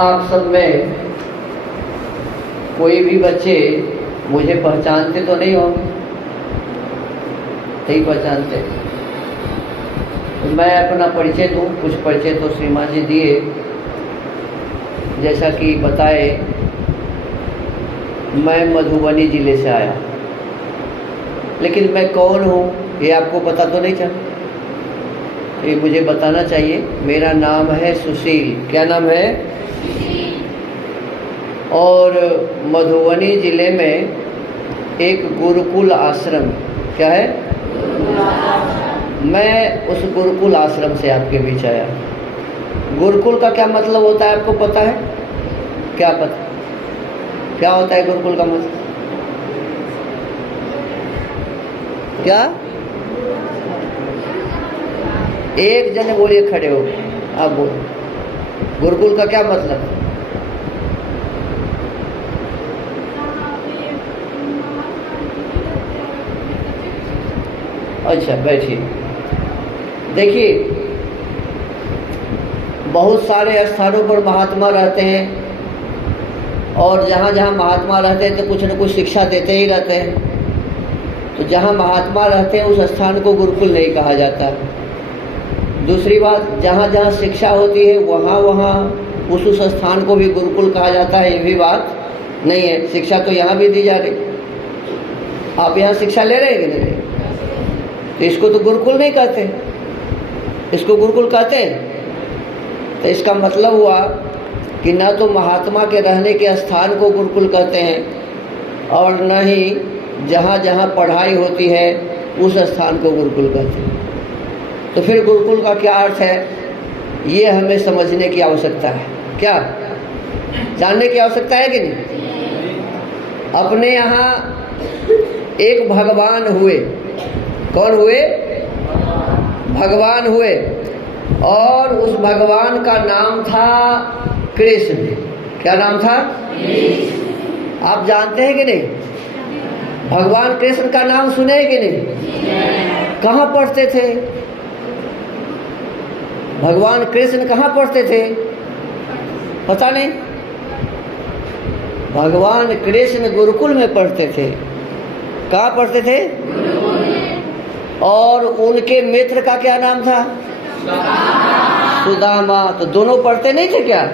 आप सब में कोई भी बच्चे मुझे पहचानते तो नहीं होंगे? नहीं पहचानते। तो मैं अपना परिचय दूं। कुछ परिचय तो श्रीमान जी दिए, जैसा कि बताए मैं मधुबनी जिले से आया, लेकिन मैं कौन हूँ ये आपको पता तो नहीं चला। ये मुझे बताना चाहिए। मेरा नाम है सुशील। क्या नाम है? और मधुबनी जिले में एक गुरुकुल आश्रम, क्या है? मैं उस गुरुकुल आश्रम से आपके बीच आया। गुरुकुल का क्या मतलब होता है आपको पता है? क्या पता? क्या होता है गुरुकुल का मतलब? क्या? एक जने बोलिए, खड़े हो आप बोलो। गुरुकुल का क्या मतलब? अच्छा, बैठिए। देखिए, बहुत सारे स्थानों पर महात्मा रहते हैं, और जहाँ जहाँ महात्मा रहते हैं तो कुछ न कुछ शिक्षा देते ही रहते हैं। तो जहाँ महात्मा रहते हैं उस स्थान को गुरुकुल नहीं कहा जाता। दूसरी बात, जहाँ जहाँ शिक्षा होती है वहाँ वहाँ उस स्थान को भी गुरुकुल कहा जाता है, ये भी बात नहीं है। शिक्षा तो यहाँ भी दी जा रही। आप यहाँ शिक्षा ले रहे हैं कि नहीं? तो इसको तो गुरुकुल नहीं कहते, इसको गुरुकुल कहते हैं। तो इसका मतलब हुआ कि न तो महात्मा के रहने के स्थान को गुरुकुल कहते हैं, और न ही जहाँ जहाँ पढ़ाई होती है उस स्थान को गुरुकुल कहते हैं। तो फिर गुरुकुल का क्या अर्थ है, ये हमें समझने की आवश्यकता है। क्या जानने की आवश्यकता है कि नहीं? अपने यहाँ एक भगवान हुए। कौन हुए? भगवान हुए, और उस भगवान का नाम था कृष्ण। क्या नाम था? आप जानते हैं कि नहीं? भगवान कृष्ण का नाम सुने हैं कि नहीं? कहाँ पढ़ते थे भगवान कृष्ण? कहाँ पढ़ते थे? पता नहीं। भगवान कृष्ण गुरुकुल में पढ़ते थे। कहाँ पढ़ते थे? और उनके मित्र का क्या नाम था? सुदामा। तो दोनों पढ़ते नहीं थे क्या?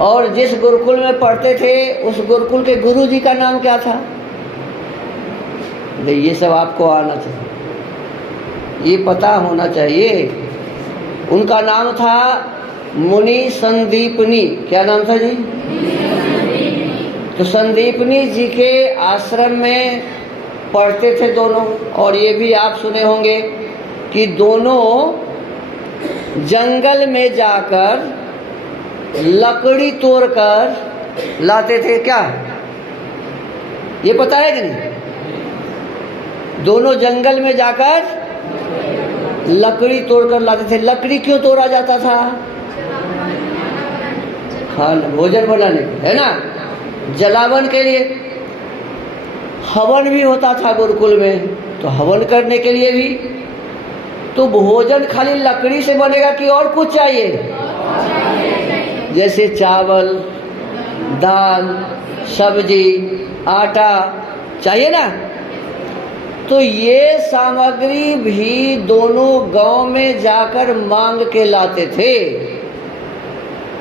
और जिस गुरुकुल में पढ़ते थे उस गुरुकुल के गुरु जी का नाम क्या था? ये सब आपको आना चाहिए, ये पता होना चाहिए। उनका नाम था मुनि संदीपनी। क्या नाम था जी? तो संदीपनी जी के आश्रम में पढ़ते थे दोनों। और ये भी आप सुने होंगे कि दोनों जंगल में जाकर लकड़ी तोड़कर लाते थे। क्या ये पता है कि नहीं? दोनों जंगल में जाकर लकड़ी तोड़कर लाते थे। लकड़ी क्यों तोड़ा जाता था? खाना, भोजन बनाने, है ना, जलावन के लिए। हवन भी होता था गुरुकुल में, तो हवन करने के लिए भी। तो भोजन खाली लकड़ी से बनेगा कि और कुछ चाहिए? जैसे चावल, दाल, सब्जी, आटा चाहिए ना। तो ये सामग्री भी दोनों गांव में जाकर मांग के लाते थे।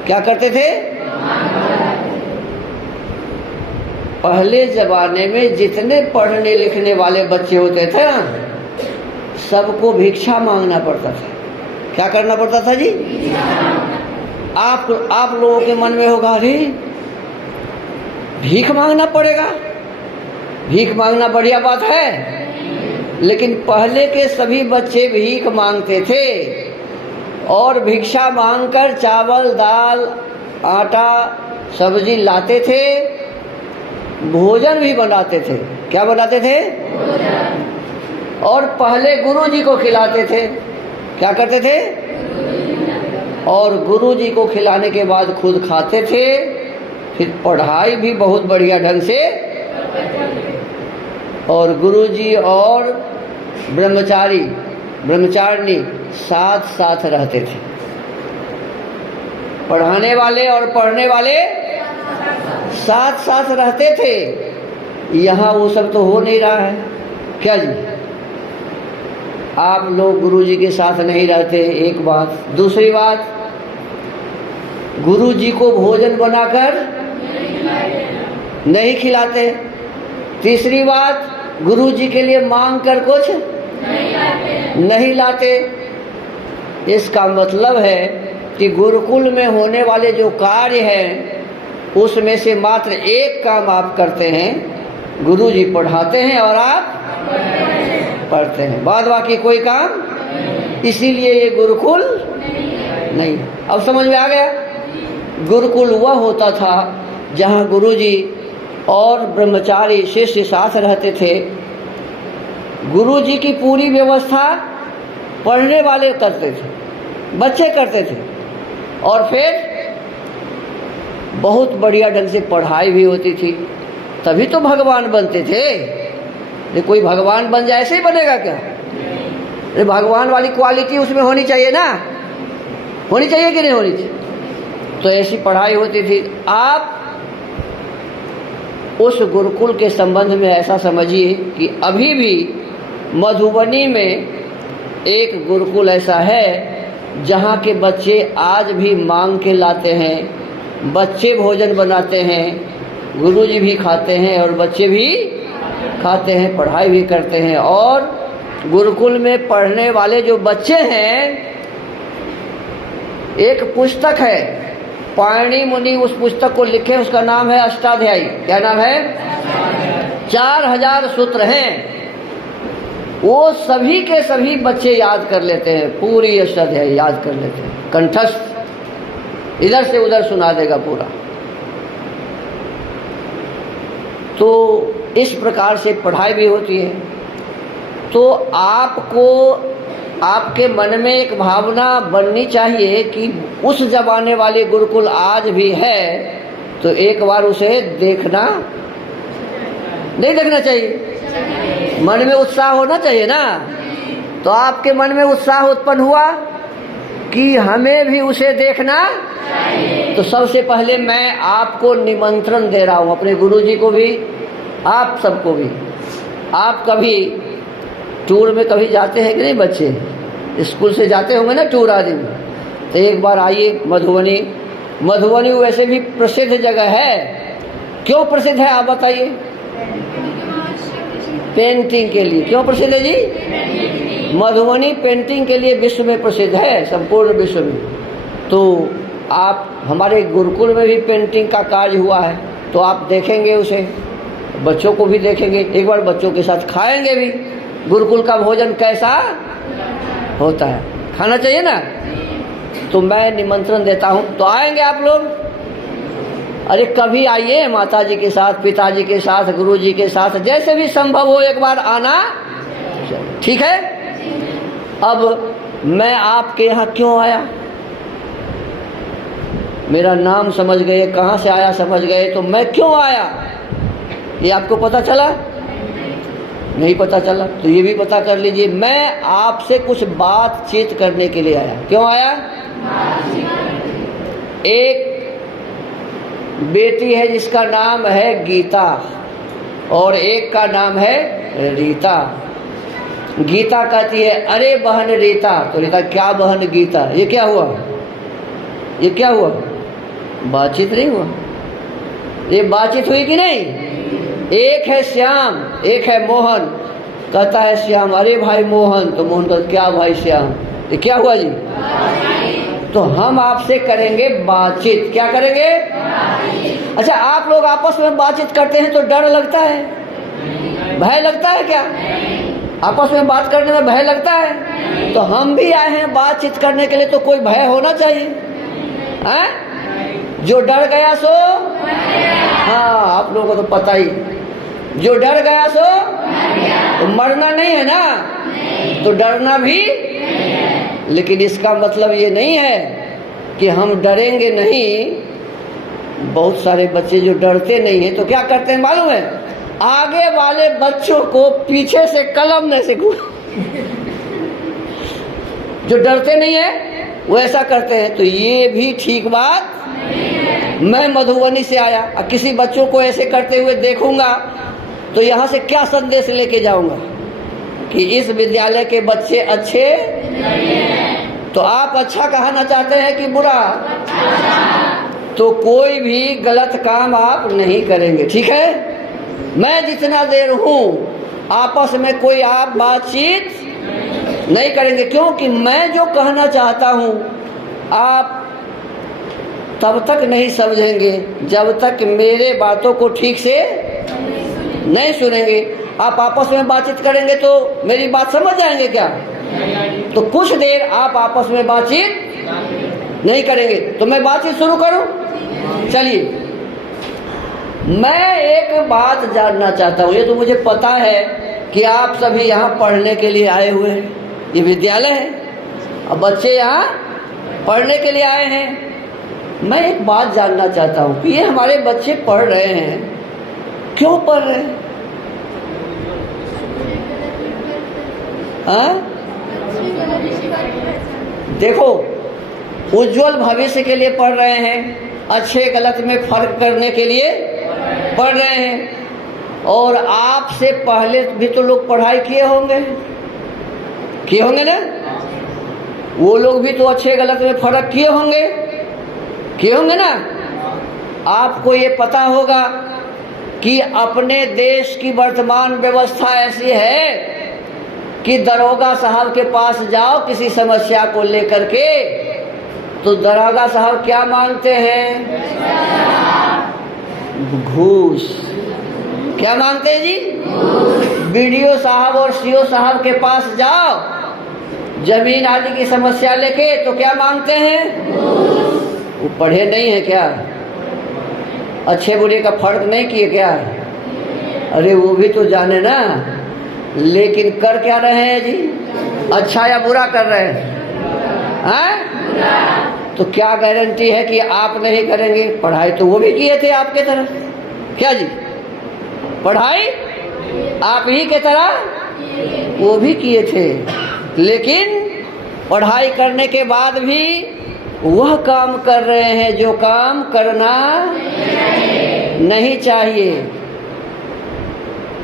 क्या करते थे? पहले जमाने में जितने पढ़ने लिखने वाले बच्चे होते थे ना, सबको भिक्षा मांगना पड़ता था। क्या करना पड़ता था जी? आप लोगों के मन में होगा, अरे भीख मांगना पड़ेगा। भीख मांगना बढ़िया बात है, लेकिन पहले के सभी बच्चे भीख मांगते थे, और भिक्षा मांगकर चावल, दाल, आटा, सब्जी लाते थे। भोजन भी बनाते थे। क्या बनाते थे? और पहले गुरु जी को खिलाते थे। क्या करते थे? और गुरु जी को खिलाने के बाद खुद खाते थे। फिर पढ़ाई भी बहुत बढ़िया ढंग से, और गुरु जी और ब्रह्मचारिणी साथ साथ रहते थे। पढ़ाने वाले और पढ़ने वाले साथ साथ रहते थे। यहाँ वो सब तो हो नहीं रहा है। क्या जी, आप लोग गुरुजी के साथ नहीं रहते, एक बात। दूसरी बात, गुरुजी को भोजन बनाकर नहीं खिलाते। तीसरी बात, गुरुजी के लिए मांग कर कुछ नहीं लाते। इसका मतलब है कि गुरुकुल में होने वाले जो कार्य हैं उसमें से मात्र एक काम आप करते हैं, गुरुजी पढ़ाते हैं और आप पढ़ते हैं, बाद बाकी कोई काम। इसीलिए ये गुरुकुल नहीं। अब समझ में आ गया? गुरुकुल वह होता था जहाँ गुरुजी और ब्रह्मचारी शिष्य साथ रहते थे। गुरुजी की पूरी व्यवस्था पढ़ने वाले करते थे, बच्चे करते थे, और फिर बहुत बढ़िया ढंग से पढ़ाई भी होती थी। तभी तो भगवान बनते थे। ये कोई भगवान बन जाए ऐसे ही बनेगा क्या? ये भगवान वाली क्वालिटी उसमें होनी चाहिए ना, होनी चाहिए कि नहीं होनी चाहिए? तो ऐसी पढ़ाई होती थी। आप उस गुरुकुल के संबंध में ऐसा समझिए कि अभी भी मधुबनी में एक गुरुकुल ऐसा है जहाँ के बच्चे आज भी मांग के लाते हैं, बच्चे भोजन बनाते हैं, गुरुजी भी खाते हैं और बच्चे भी खाते हैं, पढ़ाई भी करते हैं। और गुरुकुल में पढ़ने वाले जो बच्चे हैं, एक पुस्तक है, पाणिनि मुनि उस पुस्तक को लिखे, उसका नाम है अष्टाध्यायी। क्या नाम है? 4000 सूत्र हैं। वो सभी के सभी बच्चे याद कर लेते हैं, पूरी अष्टाध्यायी याद कर लेते हैं, कंठस्थ, इधर से उधर सुना देगा पूरा। तो इस प्रकार से पढ़ाई भी होती है। तो आपको आपके मन में एक भावना बननी चाहिए कि उस जमाने वाले गुरुकुल आज भी है, तो एक बार उसे देखना नहीं देखना चाहिए? मन में उत्साह होना चाहिए ना। तो आपके मन में उत्साह उत्पन्न हुआ कि हमें भी उसे देखना। तो सबसे पहले मैं आपको निमंत्रण दे रहा हूँ, अपने गुरुजी को भी, आप सबको भी। आप कभी टूर में कभी जाते हैं कि नहीं? बच्चे स्कूल से जाते होंगे ना टूर आदि में। तो एक बार आइए मधुबनी। मधुबनी वैसे भी प्रसिद्ध जगह है। क्यों प्रसिद्ध है आप बताइए? पेंटिंग के लिए। क्यों प्रसिद्ध है जी? मधुबनी पेंटिंग के लिए विश्व में प्रसिद्ध है, संपूर्ण विश्व में। तो आप हमारे गुरुकुल में भी पेंटिंग का कार्य हुआ है, तो आप देखेंगे उसे, बच्चों को भी देखेंगे, एक बार बच्चों के साथ खाएंगे भी। गुरुकुल का भोजन कैसा होता है, खाना चाहिए ना। तो मैं निमंत्रण देता हूँ, तो आएंगे आप लोग? अरे कभी आइए, माता जी के साथ, पिताजी के साथ, गुरुजी के साथ, जैसे भी संभव हो एक बार आना, ठीक है? अब मैं आपके यहाँ क्यों आया? मेरा नाम समझ गए, कहाँ से आया समझ गए, तो मैं क्यों आया ये आपको पता चला? नहीं पता चला तो ये भी पता कर लीजिए। मैं आपसे कुछ बातचीत करने के लिए आया। क्यों आया? एक बेटी है जिसका नाम है गीता और एक का नाम है रीता। गीता कहती है, अरे बहन रीता। तो रीता, क्या बहन गीता? ये क्या हुआ? ये क्या हुआ? बातचीत नहीं हुआ। ये बातचीत हुई कि नहीं? एक है श्याम, एक है मोहन। कहता है श्याम, अरे भाई मोहन। तो मोहन कहता, क्या भाई श्याम? ये क्या हुआ जी? तो हम आपसे करेंगे बातचीत। क्या करेंगे? अच्छा, आप लोग आपस में बातचीत करते हैं तो डर लगता है, भय लगता है क्या? आपस में बात करने में भय लगता है? तो हम भी आए हैं बातचीत करने के लिए, तो कोई भय होना चाहिए। हैं? जो डर गया सो, हाँ आप लोगों को तो पता ही, जो डर गया सो तो मरना नहीं है ना, तो डरना भी। लेकिन इसका मतलब ये नहीं है कि हम डरेंगे नहीं। बहुत सारे बच्चे जो डरते नहीं हैं तो क्या करते हैं मालूम है? आगे वाले बच्चों को पीछे से कलम से जो डरते नहीं है वो ऐसा करते हैं, तो ये भी ठीक बात नहीं है। मैं मधुबनी से आया, अब किसी बच्चों को ऐसे करते हुए देखूंगा तो यहाँ से क्या संदेश लेके जाऊंगा कि इस विद्यालय के बच्चे अच्छे नहीं हैं। तो आप अच्छा कहना चाहते हैं कि बुरा? अच्छा। तो कोई भी गलत काम आप नहीं करेंगे, ठीक है? मैं जितना देर हूँ आपस में कोई आप बातचीत नहीं करेंगे, क्योंकि मैं जो कहना चाहता हूँ आप तब तक नहीं समझेंगे जब तक मेरे बातों को ठीक से नहीं सुनेंगे। आप आपस में बातचीत करेंगे तो मेरी बात समझ जाएंगे क्या? तो कुछ देर आप आपस में बातचीत नहीं करेंगे, तो मैं बातचीत शुरू करूं? चलिए, मैं एक बात जानना चाहता हूं। ये तो मुझे पता है कि आप सभी यहाँ पढ़ने के लिए आए हुए हैं, ये विद्यालय है, अब बच्चे यहाँ पढ़ने के लिए आए हैं। मैं एक बात जानना चाहता हूँ कि ये हमारे बच्चे पढ़ रहे हैं, क्यों पढ़ रहे हैं? हाँ? देखो, उज्जवल भविष्य के लिए पढ़ रहे हैं, अच्छे गलत में फर्क करने के लिए पढ़ रहे हैं। और आपसे पहले भी तो लोग पढ़ाई किए होंगे ना? वो लोग भी तो अच्छे गलत में फर्क किए होंगे ना? आपको ये पता होगा कि अपने देश की वर्तमान व्यवस्था ऐसी है कि दरोगा साहब के पास जाओ किसी समस्या को लेकर के, तो दरोगा साहब क्या मांगते हैं? घूस। क्या मांगते हैं जी? बीडीओ साहब और सीओ साहब के पास जाओ जमीन आदि की समस्या लेके, तो क्या मांगते हैं? वो पढ़े नहीं है क्या? अच्छे बुरे का फर्क नहीं किए क्या? अरे वो भी तो जाने ना, लेकिन कर क्या रहे हैं जी? अच्छा या बुरा कर रहे हैं? तो क्या गारंटी है कि आप नहीं करेंगे? पढ़ाई तो वो भी किए थे आपके तरह, क्या जी? पढ़ाई आप ही के तरह वो भी किए थे, लेकिन पढ़ाई करने के बाद भी वह काम कर रहे हैं जो काम करना नहीं चाहिए।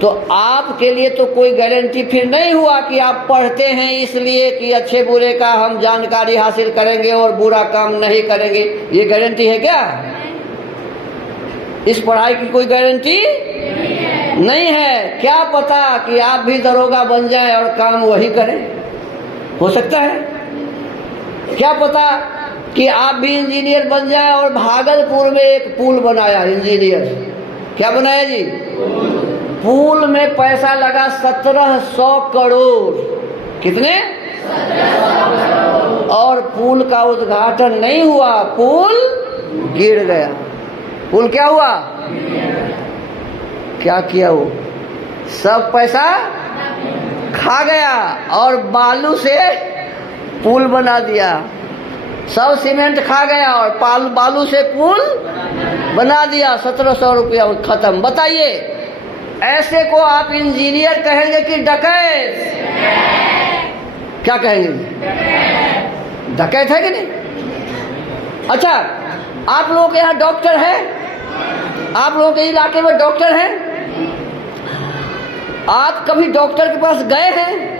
तो आपके लिए तो कोई गारंटी फिर नहीं हुआ कि आप पढ़ते हैं इसलिए कि अच्छे बुरे का हम जानकारी हासिल करेंगे और बुरा काम नहीं करेंगे। ये गारंटी है क्या? इस पढ़ाई की कोई गारंटी नहीं है। क्या पता कि आप भी दरोगा बन जाएं और काम वही करें, हो सकता है। क्या पता कि आप भी इंजीनियर बन जाएं और भागलपुर में एक पुल बनाया इंजीनियर। क्या बनाया जी? पुल में पैसा लगा 1700 करोड़। कितने? 1700 करोड़। और पुल का उद्घाटन नहीं हुआ, पुल गिर गया। पुल क्या हुआ? क्या किया वो? सब पैसा खा गया और बालू से पुल बना दिया। सब सीमेंट खा गया और बालू से पुल बना दिया। 1700 रुपया खत्म। बताइए, ऐसे को आप इंजीनियर कहेंगे कि डकैत? क्या कहेंगे? डकैत है कि नहीं? अच्छा, आप लोगों के यहाँ डॉक्टर है? आप लोगों के इलाके में डॉक्टर हैं? आप कभी डॉक्टर के पास गए हैं?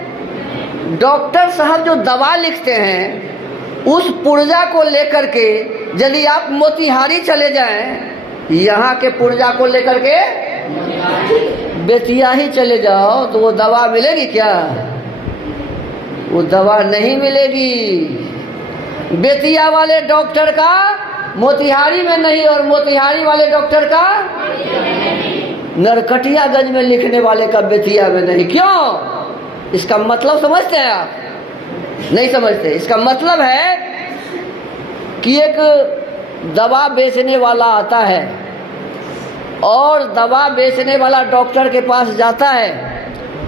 डॉक्टर साहब जो दवा लिखते हैं उस पुर्जा को लेकर के यदि आप मोतिहारी चले जाएं, यहाँ के पुर्जा को लेकर के बेतिया ही चले जाओ, तो वो दवा मिलेगी क्या? वो दवा नहीं मिलेगी। बेतिया वाले डॉक्टर का मोतिहारी में नहीं और मोतिहारी वाले डॉक्टर का नरकटियागंज में लिखने वाले का बेतिया में नहीं। क्यों? इसका मतलब समझते हैं आप? नहीं समझते। इसका मतलब है कि एक दवा बेचने वाला आता है और दवा बेचने वाला डॉक्टर के पास जाता है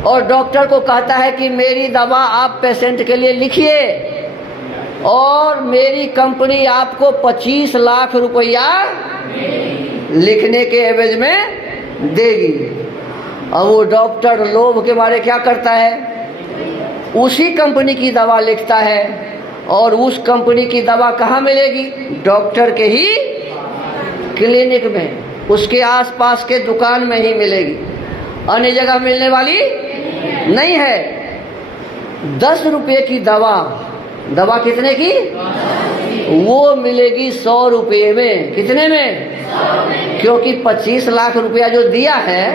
और डॉक्टर को कहता है कि मेरी दवा आप पेशेंट के लिए लिखिए और मेरी कंपनी आपको 25 लाख रुपया लिखने के एवज में देगी। अब वो डॉक्टर लोभ के मारे क्या करता है? उसी कंपनी की दवा लिखता है और उस कंपनी की दवा कहाँ मिलेगी? डॉक्टर के ही क्लिनिक में, उसके आसपास के दुकान में ही मिलेगी, अन्य जगह मिलने वाली नहीं है। 10 रुपये की दवा, दवा कितने की? वो मिलेगी 100 रुपये में। कितने में? क्योंकि 25 लाख रुपया जो दिया है,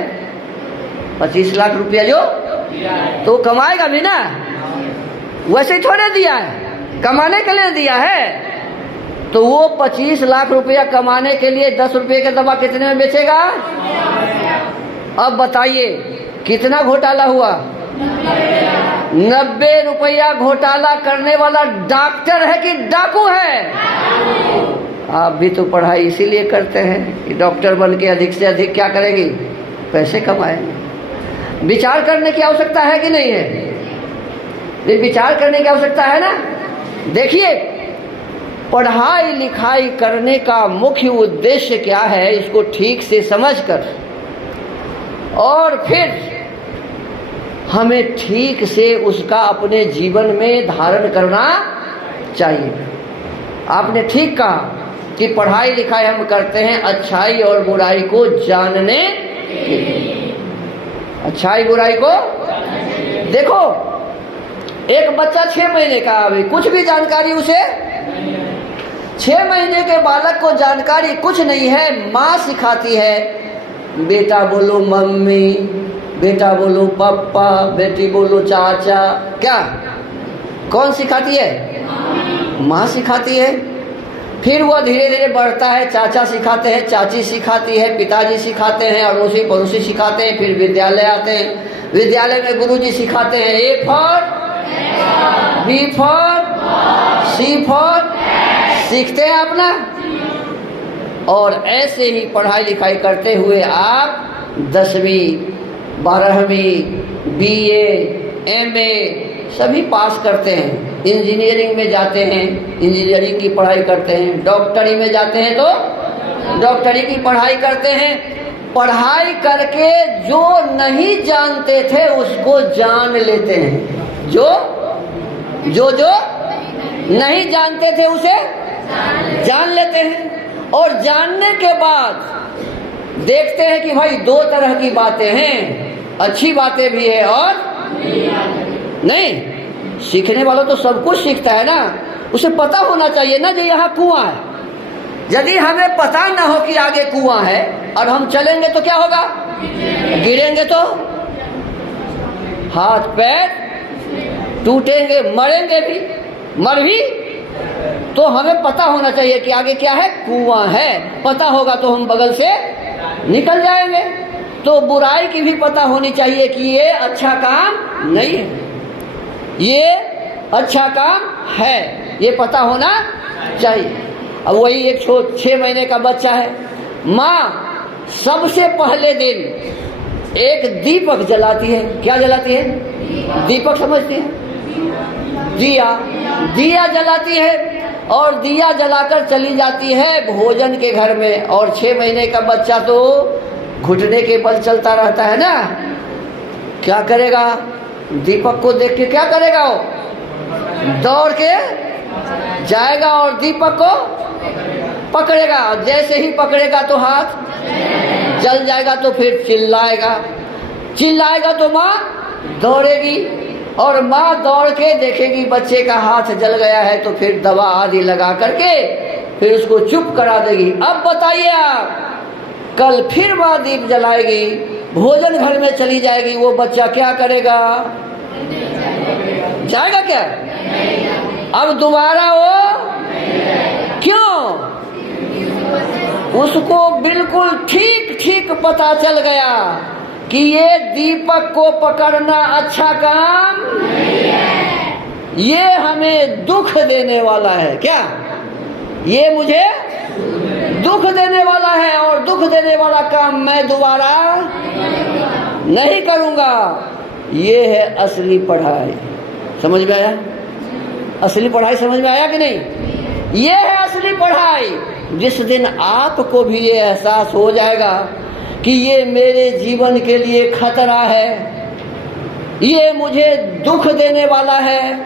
25 लाख रुपया जो तो कमाएगा भी ना, वैसे ही थोड़े दिया है, कमाने के लिए दिया है। तो वो 25 लाख रुपया कमाने के लिए 10 रुपये की दवा कितने में बेचेगा? अब बताइए कितना घोटाला हुआ? 90 रुपया घोटाला करने वाला डॉक्टर है कि डाकू है? आप भी तो पढ़ाई इसीलिए करते हैं कि डॉक्टर बन के अधिक से अधिक क्या करेंगे? पैसे कमाएंगे। विचार करने की आवश्यकता है कि नहीं है? विचार करने की आवश्यकता है ना। देखिए, पढ़ाई लिखाई करने का मुख्य उद्देश्य क्या है, इसको ठीक से समझकर और फिर हमें ठीक से उसका अपने जीवन में धारण करना चाहिए। आपने ठीक कहा कि पढ़ाई लिखाई हम करते हैं अच्छाई और बुराई को जानने के लिए। अच्छाई बुराई को देखो, एक बच्चा 6 महीने का, अभी कुछ भी जानकारी उसे 6 महीने के बालक को जानकारी कुछ नहीं है। माँ सिखाती है, बेटा बोलो मम्मी, बेटा बोलो पापा, बेटी बोलो चाचा। क्या कौन सिखाती है? माँ सिखाती है। फिर वह धीरे धीरे बढ़ता है, चाचा सिखाते हैं, चाची सिखाती है, पिताजी सिखाते हैं, अड़ोसी पड़ोसी सिखाते हैं, फिर विद्यालय आते हैं, विद्यालय में गुरुजी सिखाते हैं A for B for C for, सीखते हैं अपना। और ऐसे ही पढ़ाई लिखाई करते हुए आप 10वीं 12वीं BA MA सभी पास करते हैं। इंजीनियरिंग में जाते हैं, इंजीनियरिंग की पढ़ाई करते हैं। डॉक्टरी में जाते हैं तो डॉक्टरी की पढ़ाई करते हैं। पढ़ाई करके जो नहीं जानते थे उसको जान लेते हैं। जो नहीं जानते थे उसे जान लेते हैं। और जानने के बाद देखते हैं कि भाई 2 तरह की बातें हैं, अच्छी बातें भी है और नहीं। सीखने वाला तो सब कुछ सीखता है ना, उसे पता होना चाहिए ना कि यहाँ कुआं है। यदि हमें पता ना हो कि आगे कुआं है और हम चलेंगे तो क्या होगा? गिरेंगे तो हाथ पैर टूटेंगे, मरेंगे भी, मर भी। तो हमें पता होना चाहिए कि आगे क्या है, कुआं है। पता होगा तो हम बगल से निकल जाएंगे। तो बुराई की भी पता होनी चाहिए कि ये अच्छा काम नहीं है, ये अच्छा काम है, ये पता होना चाहिए। अब वही एक 6 महीने का बच्चा है, माँ सबसे पहले दिन एक दीपक जलाती है। क्या जलाती है? दीपक समझती है? दिया जलाती है और दिया जलाकर चली जाती है भोजन के घर में। और 6 महीने का बच्चा तो घुटने के बल चलता रहता है ना। क्या करेगा? दीपक को देख के क्या करेगा? वो दौड़ के जाएगा और दीपक को पकड़ेगा। जैसे ही पकड़ेगा तो हाथ जल जाएगा, तो फिर चिल्लाएगा तो माँ दौड़ेगी और माँ दौड़ के देखेगी बच्चे का हाथ जल गया है, तो फिर दवा आदि लगा करके फिर उसको चुप करा देगी। अब बताइए आप, कल फिर माँ दीप जलाएगी, भोजन घर में चली जाएगी, वो बच्चा क्या करेगा? जाएगा क्या? अब दोबारा वो क्यों? उसको बिल्कुल ठीक पता चल गया कि ये दीपक को पकड़ना अच्छा काम नहीं है, ये हमें दुख देने वाला है। क्या? ये मुझे दुख देने वाला है और दुख देने वाला काम मैं दोबारा नहीं करूंगा। ये है असली पढ़ाई। समझ में आया? असली पढ़ाई समझ में आया कि नहीं? ये है असली पढ़ाई। जिस दिन आपको भी ये एहसास हो जाएगा कि ये मेरे जीवन के लिए खतरा है, ये मुझे दुख देने वाला है,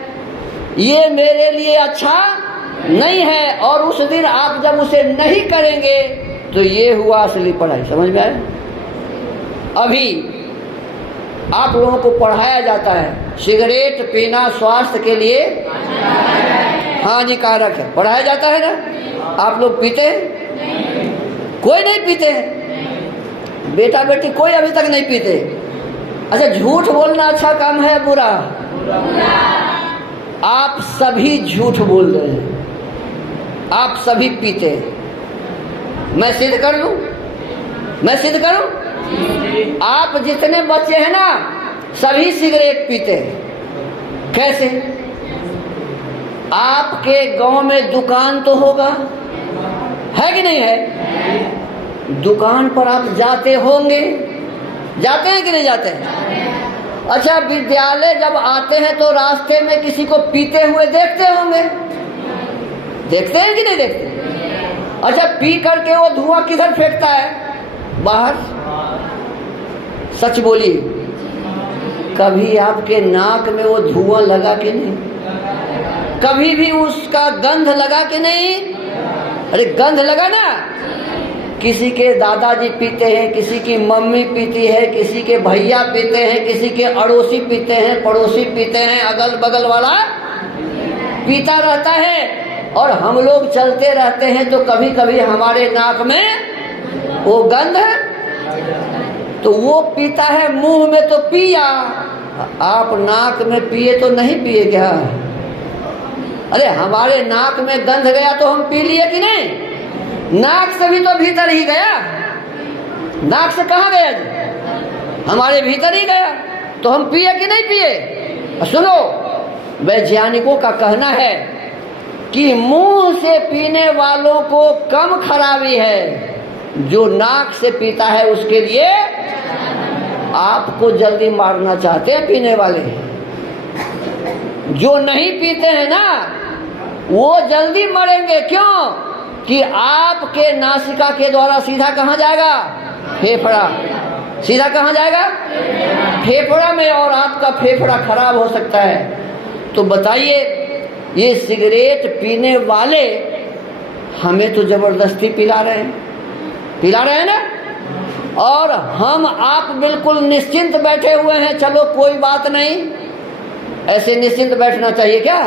ये मेरे लिए अच्छा नहीं है, और उस दिन आप जब उसे नहीं करेंगे तो ये हुआ असली पढ़ाई। समझ में आया? अभी आप लोगों को पढ़ाया जाता है सिगरेट पीना स्वास्थ्य के लिए हानिकारक है, पढ़ाया जाता है ना। आप लोग पीते हैं? कोई नहीं पीते हैं, बेटा बेटी कोई अभी तक नहीं पीते। अच्छा, झूठ बोलना अच्छा काम है या बुरा? आप सभी झूठ बोल रहे हैं, आप सभी पीते हैं। मैं सिद्ध कर लूं? मैं सिद्ध करूं? आप जितने बच्चे हैं ना सभी सिगरेट पीते हैं। कैसे? आपके गांव में दुकान तो होगा, है कि नहीं है? दुकान पर आप जाते होंगे, जाते हैं कि नहीं जाते हैं? अच्छा, विद्यालय जब आते हैं तो रास्ते में किसी को पीते हुए देखते होंगे, देखते हैं कि नहीं देखते? अच्छा, पी करके वो धुआं किधर फेंकता है? बाहर। सच बोलिए, कभी आपके नाक में वो धुआं लगा कि नहीं? कभी भी उसका गंध लगा कि नहीं? अरे गंध लगा ना। किसी के दादाजी पीते हैं, किसी की मम्मी पीती है, किसी के भैया पीते हैं, किसी के अड़ोसी पीते हैं, पड़ोसी पीते हैं, अगल बगल वाला पीता रहता है, और हम लोग चलते रहते हैं तो कभी कभी हमारे नाक में वो गंध, तो वो पीता है मुंह में तो पिया, आप नाक में पिए तो नहीं पिए क्या? अरे हमारे नाक में गंध गया तो हम पी लिए कि नहीं? नाक से भी तो भीतर ही गया, नाक से कहाँ गया जी? हमारे भीतर ही गया, तो हम पिए कि नहीं पिए? सुनो, वैज्ञानिकों का कहना है कि मुंह से पीने वालों को कम खराबी है, जो नाक से पीता है उसके लिए आपको जल्दी मारना चाहते हैं पीने वाले। जो नहीं पीते हैं ना वो जल्दी मरेंगे। क्यों? कि आपके नासिका के द्वारा सीधा कहाँ जाएगा? फेफड़ा। सीधा कहाँ जाएगा? फेफड़ा में, और आपका फेफड़ा खराब हो सकता है। तो बताइए, ये सिगरेट पीने वाले हमें तो जबरदस्ती पिला रहे हैं ना, और हम आप बिल्कुल निश्चिंत बैठे हुए हैं, चलो कोई बात नहीं। ऐसे निश्चिंत बैठना चाहिए क्या?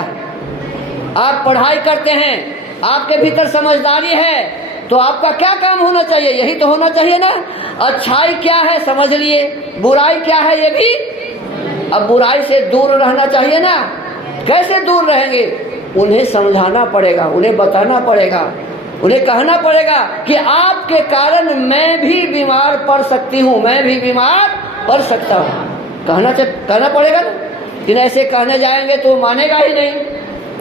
आप पढ़ाई करते हैं, आपके भीतर समझदारी है, तो आपका क्या काम होना चाहिए? यही तो होना चाहिए ना। अच्छाई क्या है समझ लिए, बुराई क्या है ये भी। अब बुराई से दूर रहना चाहिए ना। कैसे दूर रहेंगे? उन्हें समझाना पड़ेगा, उन्हें बताना पड़ेगा, उन्हें कहना पड़ेगा कि आपके कारण मैं भी बीमार पड़ सकती हूँ, मैं भी बीमार पड़ सकता हूँ। कहना पड़ेगा ना। कि ऐसे कहने जाएंगे तो मानेगा ही नहीं।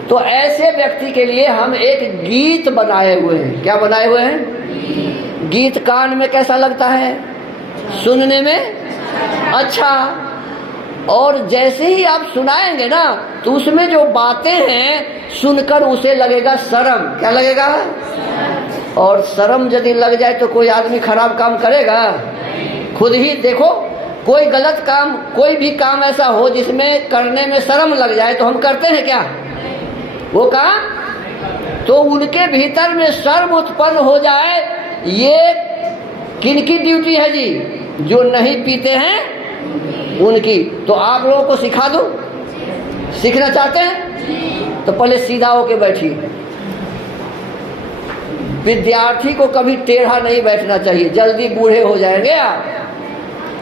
तो ऐसे व्यक्ति के लिए हम एक गीत बनाए हुए हैं। क्या बनाए हुए हैं? गीत कान में कैसा लगता है? सुनने में अच्छा। और जैसे ही आप सुनाएंगे ना तो उसमें जो बातें हैं सुनकर उसे लगेगा शर्म। क्या लगेगा? और शर्म यदि लग जाए तो कोई आदमी खराब काम करेगा? खुद ही देखो, कोई गलत काम, कोई भी काम ऐसा हो जिसमें करने में शर्म लग जाए तो हम करते हैं क्या? वो काम। तो उनके भीतर में शर्म उत्पन्न हो जाए, ये किनकी ड्यूटी है जी? जो नहीं पीते हैं उनकी। तो आप लोगों को सिखा दूं? सीखना चाहते हैं तो पहले सीधा होके बैठिए। विद्यार्थी को कभी टेढ़ा नहीं बैठना चाहिए, जल्दी बूढ़े हो जाएंगे आप।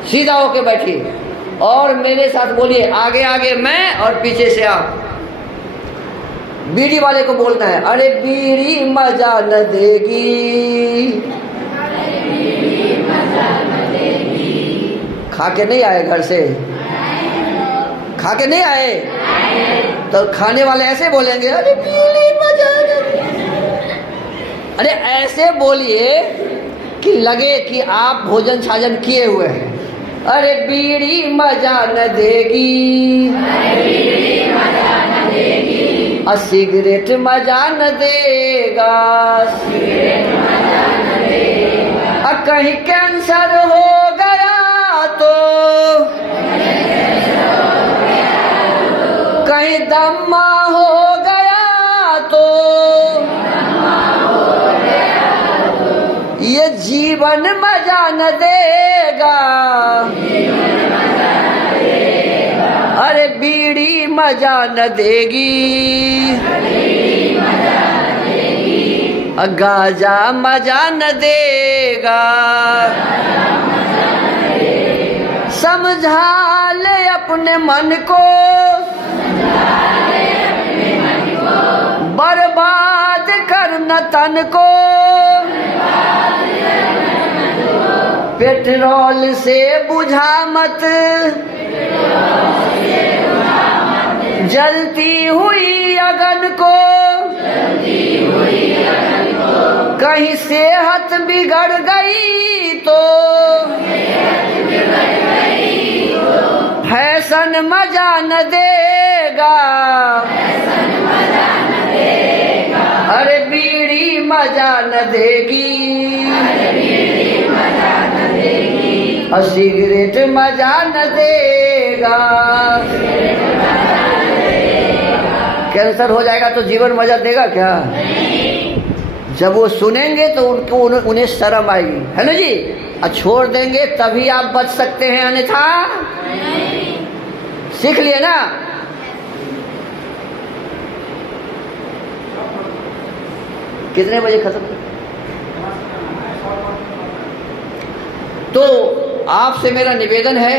सीधा होके बैठिए और मेरे साथ बोलिए, आगे आगे मैं और पीछे से आप। बीड़ी वाले को बोलना है, अरे बीड़ी मजा न देगी। खा के नहीं आए घर से? खा के नहीं आए? तो खाने वाले ऐसे बोलेंगे, अरे बीड़ी मजा न देगी। अरे ऐसे बोलिए कि लगे कि आप भोजन छाजन किए हुए हैं। अरे बीड़ी मजा न देगी, और सिगरेट मजा न देगा, और कहीं कैंसर हो गया तो, कहीं दम्मा हो जीवन मजा न देगा, अरे बीड़ी मजा न देगी, गाजा मजा न देगा। समझा ले अपने मन को, बर्बाद कर न तन को, पेट्रोल से बुझा मत, जलती हुई अगन को, कहीं सेहत बिगड़ गई तो, फैशन मजा न देगा, अरे बीड़ी मजा न देगी, और सिगरेट मजा न देगा। कैंसर हो जाएगा तो जीवन मजा देगा क्या? जब वो सुनेंगे तो उन्हें शर्म आएगी, है ना जी। और छोड़ देंगे तभी आप बच सकते हैं, अन्यथा सीख लिए ना। कितने बजे खत्म? तो आपसे मेरा निवेदन है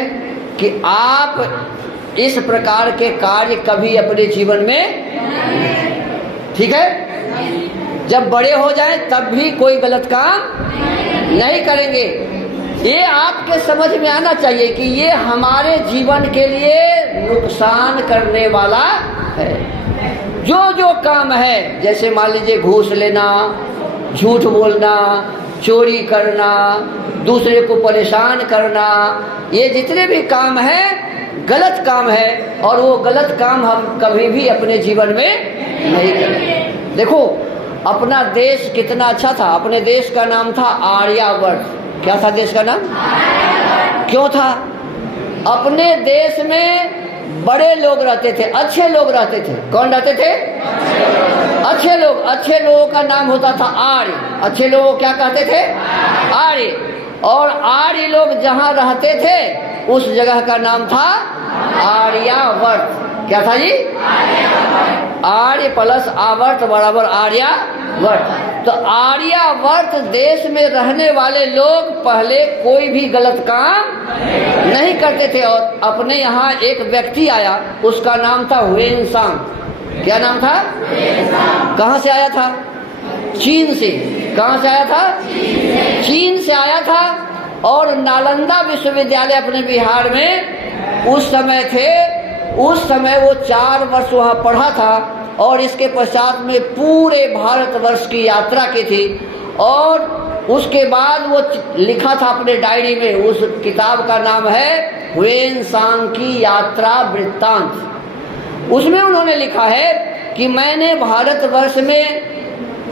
कि आप इस प्रकार के कार्य कभी अपने जीवन में, ठीक है, जब बड़े हो जाएं तब भी कोई गलत काम नहीं करेंगे। ये आपके समझ में आना चाहिए कि ये हमारे जीवन के लिए नुकसान करने वाला है। जो जो काम है, जैसे मान लीजिए घूस लेना, झूठ बोलना, चोरी करना, दूसरे को परेशान करना, ये जितने भी काम हैं गलत काम है, और वो गलत काम हम कभी भी अपने जीवन में नहीं करें। देखो अपना देश कितना अच्छा था। अपने देश का नाम था आर्यावर्त। क्या था देश का नाम? क्यों था? अपने देश में बड़े लोग रहते थे, अच्छे लोग रहते थे। कौन रहते थे? अच्छे लोग। अच्छे लोगों का नाम होता था आर्य। अच्छे लोगों क्या कहते थे? आर्य। और आर्य लोग जहाँ रहते थे उस जगह का नाम था आर्यावर्त। क्या था जी? आर्य प्लस आवर्त बराबर आर्यावर्त। तो आर्यावर्त देश में रहने वाले लोग पहले कोई भी गलत काम नहीं करते थे। और अपने यहाँ एक व्यक्ति आया, उसका नाम था हुएनसांग। क्या नाम था? कहाँ से आया था? चीन से। कहाँ से आया था? चीन से आया था। और नालंदा विश्वविद्यालय अपने बिहार में उस समय थे। उस समय वो 4 वर्ष वहाँ पढ़ा था और इसके पश्चात में पूरे भारतवर्ष की यात्रा की थी। और उसके बाद वो लिखा था अपने डायरी में, उस किताब का नाम है हुएनसांग की यात्रा वृत्तांत। उसमें उन्होंने लिखा है कि मैंने भारतवर्ष में,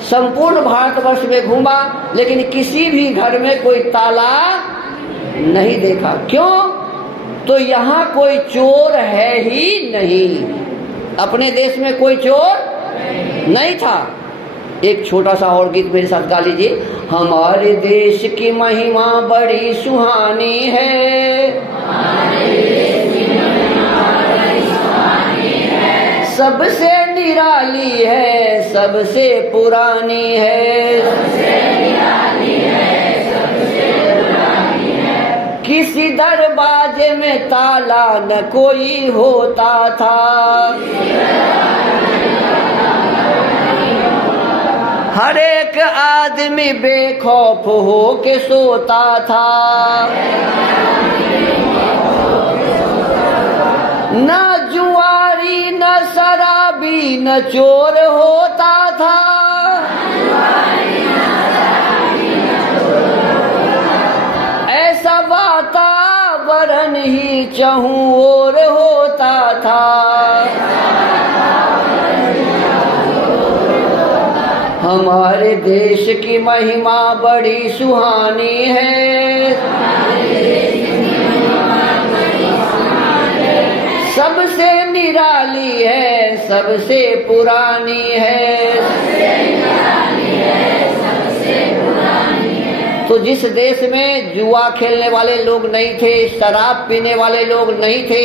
संपूर्ण भारतवर्ष में घूमा, लेकिन किसी भी घर में कोई ताला नहीं देखा। क्यों? तो यहाँ कोई चोर है ही नहीं। अपने देश में कोई चोर नहीं था। एक छोटा सा और गीत मेरे साथ गा लीजिए। हमारे देश की महिमा बड़ी सुहानी है, सबसे निराली है, सबसे पुरानी है, किसी दरवाजे में ताला न कोई होता था, हर एक आदमी बेखौफ हो के सोता था, न जुआरी न शराबी न चोर होता था, ऐसा वातावरण ही चहुं ओर होता था। हमारे देश की महिमा बड़ी सुहानी है, सबसे निराली है, सबसे पुरानी है। तो तो जिस देश में जुआ खेलने वाले लोग नहीं थे, शराब पीने वाले लोग नहीं थे,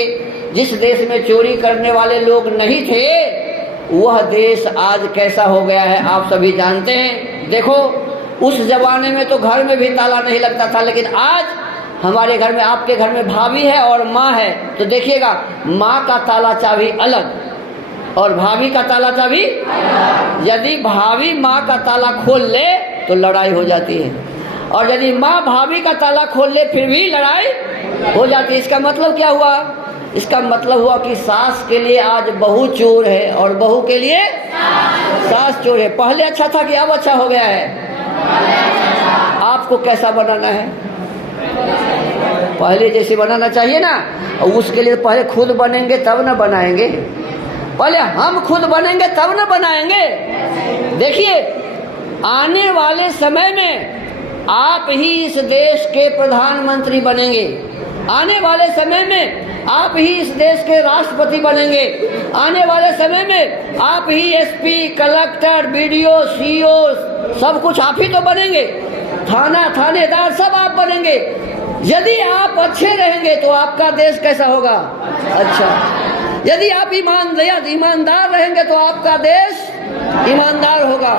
जिस देश में चोरी करने वाले लोग नहीं थे, वह देश आज कैसा हो गया है आप सभी जानते हैं। देखो, उस जमाने में तो घर में भी ताला नहीं लगता था, लेकिन आज हमारे घर में, आपके घर में भाभी है और माँ है, तो देखिएगा माँ का ताला चाबी अलग और भाभी का ताला चाबी। यदि भाभी माँ का ताला खोल ले तो लड़ाई हो जाती है, और यदि माँ भाभी का ताला खोल ले फिर भी लड़ाई हो जाती है। इसका मतलब क्या हुआ? इसका मतलब हुआ कि सास के लिए आज बहू चोर है और बहू के लिए सास चोर है। पहले अच्छा था कि अब अच्छा हो गया है? आपको कैसा बनाना है? पहले जैसे बनाना चाहिए ना, और उसके लिए पहले खुद बनेंगे तब न बनाएंगे। पहले हम खुद बनेंगे तब न बनाएंगे। देखिए, आने वाले समय में आप ही इस देश के प्रधानमंत्री बनेंगे, आने वाले समय में आप ही इस देश के राष्ट्रपति बनेंगे, आने वाले समय में आप ही एसपी, कलेक्टर, बीडीओ, सीईओ सब कुछ आप ही तो बनेंगे, थानेदार सब आप बनेंगे। यदि आप अच्छे रहेंगे तो आपका देश कैसा होगा? अच्छा। यदि आप ईमानदार रहेंगे तो आपका देश ईमानदार होगा,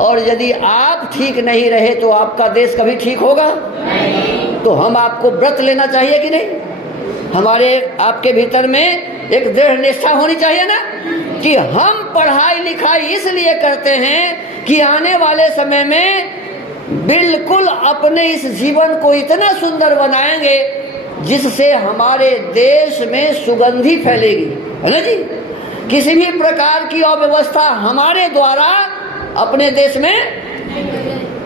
और यदि आप ठीक नहीं रहे तो आपका देश कभी ठीक होगा? नहीं। तो हम आपको व्रत लेना चाहिए कि नहीं? हमारे आपके भीतर में एक दृढ़ निष्ठा होनी चाहिए ना, कि हम पढ़ाई लिखाई इसलिए करते हैं कि आने वाले समय में बिल्कुल अपने इस जीवन को इतना सुंदर बनाएंगे जिससे हमारे देश में सुगंधी फैलेगी, है ना जी। किसी भी प्रकार की अव्यवस्था हमारे द्वारा अपने देश में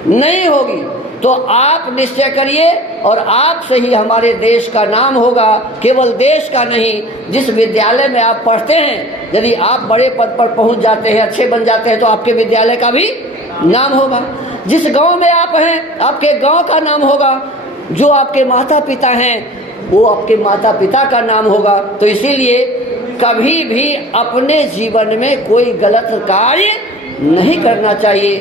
नहीं होगी। तो आप निश्चय करिए, और आप से ही हमारे देश का नाम होगा। केवल देश का नहीं, जिस विद्यालय में आप पढ़ते हैं, यदि आप बड़े पद पर पहुंच जाते हैं, अच्छे बन जाते हैं, तो आपके विद्यालय का भी नाम होगा। जिस गांव में आप हैं, आपके गांव का नाम होगा। जो आपके माता पिता हैं, वो आपके माता पिता का नाम होगा। तो इसीलिए कभी भी अपने जीवन में कोई गलत कार्य नहीं करना चाहिए,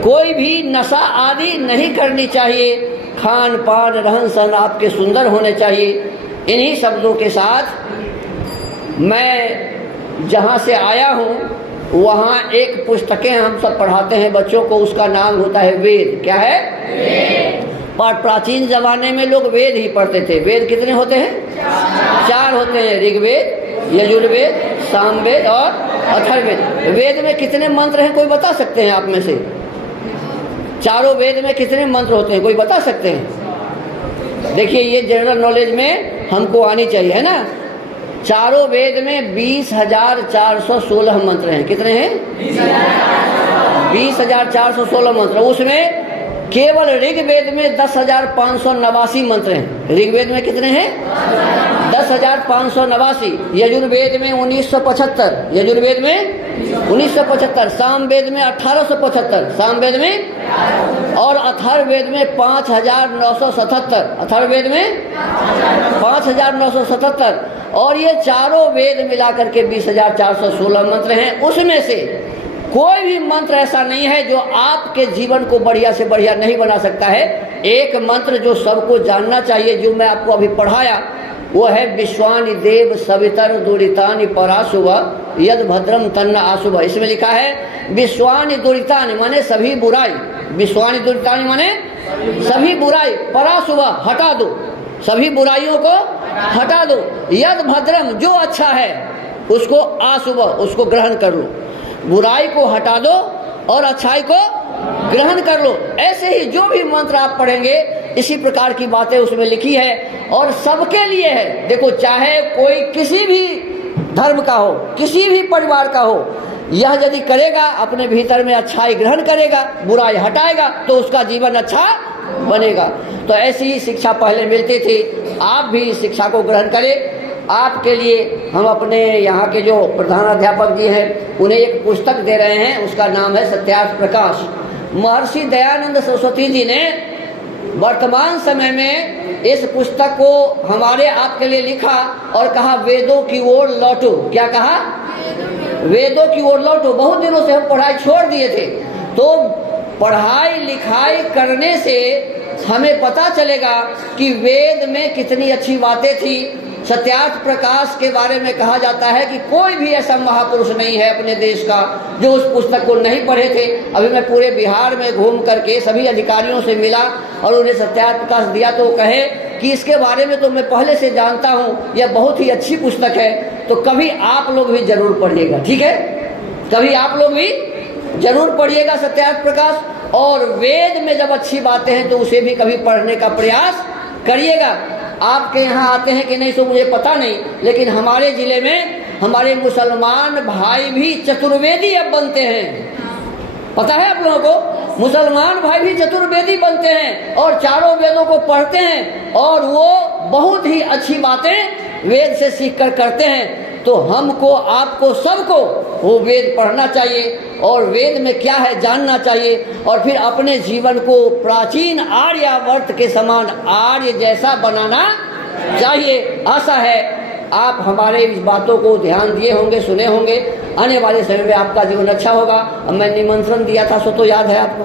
कोई भी नशा आदि नहीं करनी चाहिए। खान पान रहन सहन आपके सुंदर होने चाहिए। इन्हीं शब्दों के साथ मैं जहाँ से आया हूँ वहाँ एक पुस्तकें हम सब पढ़ाते हैं बच्चों को, उसका नाम होता है वेद। क्या है? वेद। पर प्राचीन जमाने में लोग वेद ही पढ़ते थे। वेद कितने होते हैं? 4 होते हैं, ऋग्वेद, यजुर्वेद, सामवेद और अथर्ववेद। वेद में कितने मंत्र हैं, कोई बता सकते हैं आप में से? चारों वेद में कितने मंत्र होते हैं, कोई बता सकते हैं? देखिए, ये जनरल नॉलेज में हमको आनी चाहिए, है ना। चारों वेद में 20,416 मंत्र हैं। कितने हैं? 20,416 मंत्र। उसमें केवल ऋग्वेद में 10,589 मंत्र हैं। ऋग्वेद में कितने हैं? 10,589। यजुर्वेद में 1975, यजुर्वेद में 1975, सामवेद में 1875, सामवेद में, और अथर्ववेद में 5,977, अथर्ववेद में 5,977। और ये चारों वेद मिलाकर के 20,416 मंत्र हैं। उसमें से कोई भी मंत्र ऐसा नहीं है जो आपके जीवन को बढ़िया से बढ़िया नहीं बना सकता है। एक मंत्र जो सबको जानना चाहिए, जो मैं आपको अभी पढ़ाया, वो है विश्वानि देव सवितर दुरितानि पराशुभ यद भद्रम तन्न आशुभ। इसमें लिखा है विश्वानि दुरितानि माने सभी बुराई, विश्वानि दुरितानि माने सभी बुराई, पराशुभ हटा दो, सभी बुराइयों को हटा दो, यद भद्रम जो अच्छा है उसको आशुभ उसको ग्रहण कर लो, बुराई को हटा दो और अच्छाई को ग्रहण कर लो। ऐसे ही जो भी मंत्र आप पढ़ेंगे इसी प्रकार की बातें उसमें लिखी है, और सबके लिए है। देखो, चाहे कोई किसी भी धर्म का हो, किसी भी परिवार का हो, यह यदि करेगा, अपने भीतर में अच्छाई ग्रहण करेगा, बुराई हटाएगा, तो उसका जीवन अच्छा बनेगा। तो ऐसी ही शिक्षा पहले मिलती थी। आप भी इस शिक्षा को ग्रहण करें। आपके लिए हम अपने यहाँ के जो प्रधानाध्यापक जी हैं उन्हें एक पुस्तक दे रहे हैं, उसका नाम है सत्यार्थ प्रकाश। महर्षि दयानंद सरस्वती जी ने वर्तमान समय में इस पुस्तक को हमारे आपके लिए लिखा और कहा वेदों की ओर लौटो। क्या कहा? वेदों की ओर लौटो। बहुत दिनों से हम पढ़ाई छोड़ दिए थे, तो पढ़ाई लिखाई करने से हमें पता चलेगा कि वेद में कितनी अच्छी बातें थी। सत्यार्थ प्रकाश के बारे में कहा जाता है कि कोई भी ऐसा महापुरुष नहीं है अपने देश का जो उस पुस्तक को नहीं पढ़े थे। अभी मैं पूरे बिहार में घूम करके सभी अधिकारियों से मिला और उन्हें सत्यार्थ प्रकाश दिया तो वो कहे कि इसके बारे में तो मैं पहले से जानता हूँ, यह बहुत ही अच्छी पुस्तक है, तो कभी आप लोग भी जरूर पढ़िएगा। ठीक है, कभी आप लोग भी जरूर पढ़िएगा सत्यार्थ प्रकाश। और वेद में जब अच्छी बातें हैं तो उसे भी कभी पढ़ने का प्रयास करिएगा। आपके यहाँ आते हैं कि नहीं तो मुझे पता नहीं, लेकिन हमारे जिले में हमारे मुसलमान भाई भी चतुर्वेदी अब बनते हैं। पता है आप लोगों को, मुसलमान भाई भी चतुर्वेदी बनते हैं और चारों वेदों को पढ़ते हैं और वो बहुत ही अच्छी बातें वेद से सीखकर करते हैं। तो हमको, आपको, सबको वो वेद पढ़ना चाहिए और वेद में क्या है जानना चाहिए और फिर अपने जीवन को प्राचीन आर्यावर्त के समान आर्य जैसा बनाना चाहिए। आशा है आप हमारे इस बातों को ध्यान दिए होंगे, सुने होंगे। आने वाले समय में आपका जीवन अच्छा होगा। अब मैं निमंत्रण दिया था सो तो याद है आपको,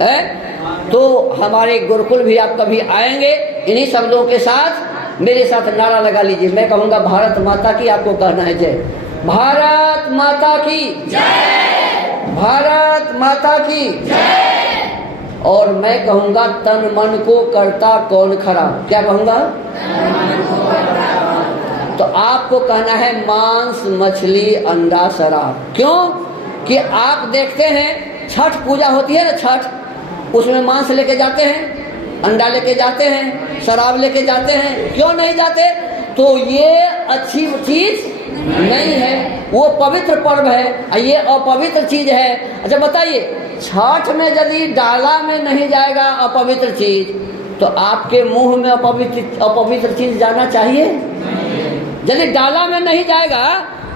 है? तो हमारे गुरुकुल भी आप कभी आएंगे। इन्हीं शब्दों के साथ मेरे साथ नारा लगा लीजिए। मैं कहूँगा भारत माता की, आपको कहना है जय। भारत माता की जय, भारत माता की जय। और मैं कहूँगा तन मन को करता कौन खराब। क्या कहूँगा? तो आपको कहना है मांस मछली अंडा शराब। क्यों कि आप देखते हैं छठ पूजा होती है ना, छठ, उसमें मांस लेके जाते हैं, अंडा लेके जाते हैं, शराब लेके जाते हैं। क्यों नहीं जाते? तो ये अच्छी चीज नहीं है, वो पवित्र पर्व है, ये अपवित्र चीज है। अच्छा बताइए, छठ में यदि डाला में नहीं जाएगा अपवित्र चीज, तो आपके मुंह में अपवित्र चीज जाना चाहिए? यदि डाला में नहीं जाएगा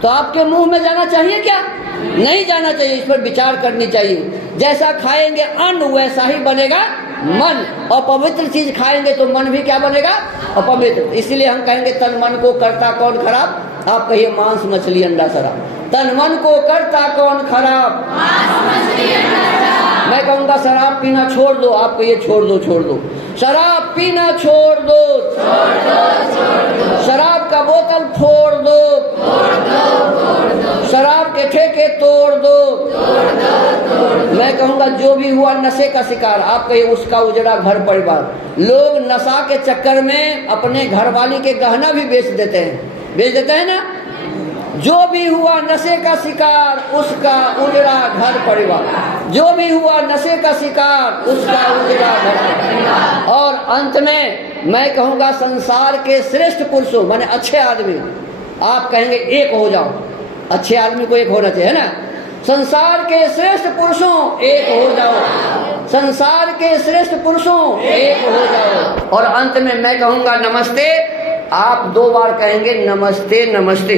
तो आपके मुंह में जाना चाहिए क्या? नहीं जाना चाहिए। इस पर विचार करनी चाहिए। जैसा खाएंगे अन्न वैसा ही बनेगा मन, और पवित्र चीज खाएंगे तो मन भी क्या बनेगा? अपवित्र। इसलिए हम कहेंगे तन मन को करता कौन खराब। आप कहिए मांस मछली अंडा शराब। तन मन को करता कौन खराब? मैं कहूँगा शराब पीना छोड़ दो। आप कहिए छोड़ दो, छोड़ दो। शराब पीना छोड़ दो, छोड़ दो, छोड़ दो। शराब का बोतल फोड़ दो, फोड़ दो, फोड़ दो। शराब के ठेके तोड़ दो, तोड़ दो, तोड़ दो। मैं कहूँगा जो भी हुआ नशे का शिकार, आप कहिए उसका उजड़ा घर परिवार। लोग नशा के चक्कर में अपने घरवाली के गहना भी बेच देते हैं, बेच देते हैं ना। जो भी हुआ नशे का शिकार उसका उजड़ा घर परिवार। जो भी हुआ नशे का शिकार उसका उजड़ा घर परिवार। और अंत में मैं कहूँगा संसार के श्रेष्ठ पुरुषों माने अच्छे आदमी, आप कहेंगे एक हो जाओ। अच्छे आदमी को एक होना चाहिए ना। संसार के श्रेष्ठ पुरुषों एक हो जाओ, संसार के श्रेष्ठ पुरुषों एक हो जाओ। और अंत में मैं कहूँगा नमस्ते। आप 2 बार कहेंगे नमस्ते नमस्ते।